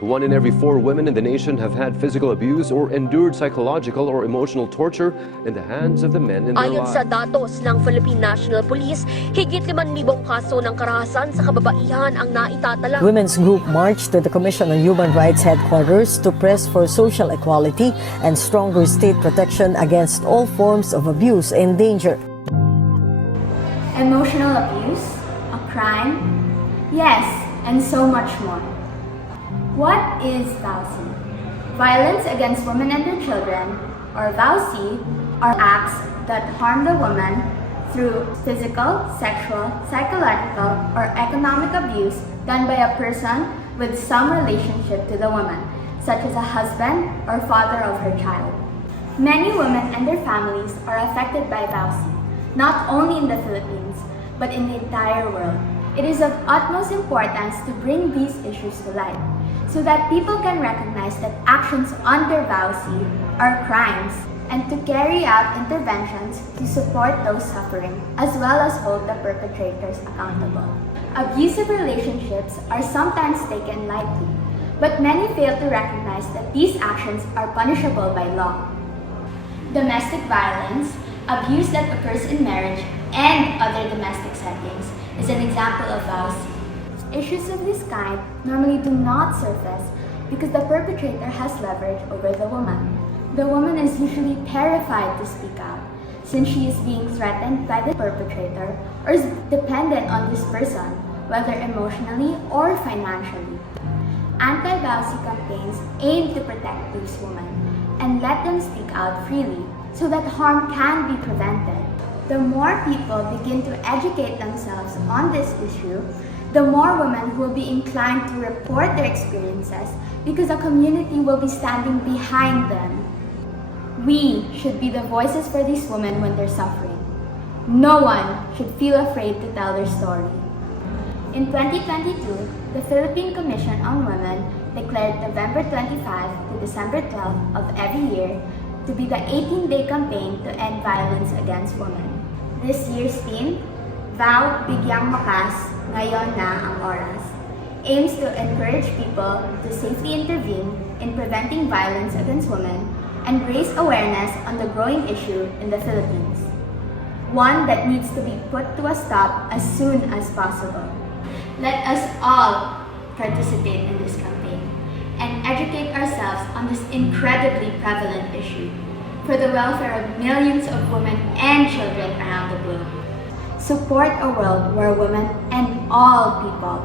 1 in every 4 women in the nation have had physical abuse or endured psychological or emotional torture in the hands of the men in their Ayon lives. sa datos ng Philippine National Police, higit 5,000 kaso ng karahasan sa kababaihan ang naitatala. Women's group marched to the Commission on Human Rights headquarters to press for social equality and stronger state protection against all forms of abuse and danger. Emotional abuse, a crime? Yes, and so much more. What is VAWC? Violence against women and their children, or VAWC, are acts that harm the woman through physical, sexual, psychological, or economic abuse done by a person with some relationship to the woman, such as a husband or father of her child. Many women and their families are affected by VAWC, not only in the Philippines, but in the entire world. It is of utmost importance to bring these issues to light, so that people can recognize that actions under VAWC are crimes and to carry out interventions to support those suffering, as well as hold the perpetrators accountable. Abusive relationships are sometimes taken lightly, but many fail to recognize that these actions are punishable by law. Domestic violence, abuse that occurs in marriage and other domestic settings, is an example of VAWC. Issues of this kind normally do not surface because the perpetrator has leverage over the woman. The woman is usually terrified to speak out since she is being threatened by the perpetrator or is dependent on this person, whether emotionally or financially. Anti-VAWC campaigns aim to protect these women and let them speak out freely so that harm can be prevented. The more people begin to educate themselves on this issue, the more women will be inclined to report their experiences because a community will be standing behind them. We should be the voices for these women when they're suffering. No one should feel afraid to tell their story. In 2022, the Philippine Commission on Women declared November 25 to December 12 of every year to be the 18-day campaign to end violence against women. This year's theme, Vow Bigyang Wakas, Ngayon na ang oras, aims to encourage people to safely intervene in preventing violence against women and raise awareness on the growing issue in the Philippines. One that needs to be put to a stop as soon as possible. Let us all participate in this campaign and educate ourselves on this incredibly prevalent issue for the welfare of millions of women and children around the globe. Support a world where women and all people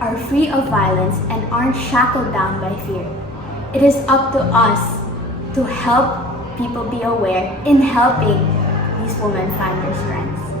are free of violence and aren't shackled down by fear. It is up to us to help people be aware in helping these women find their strengths.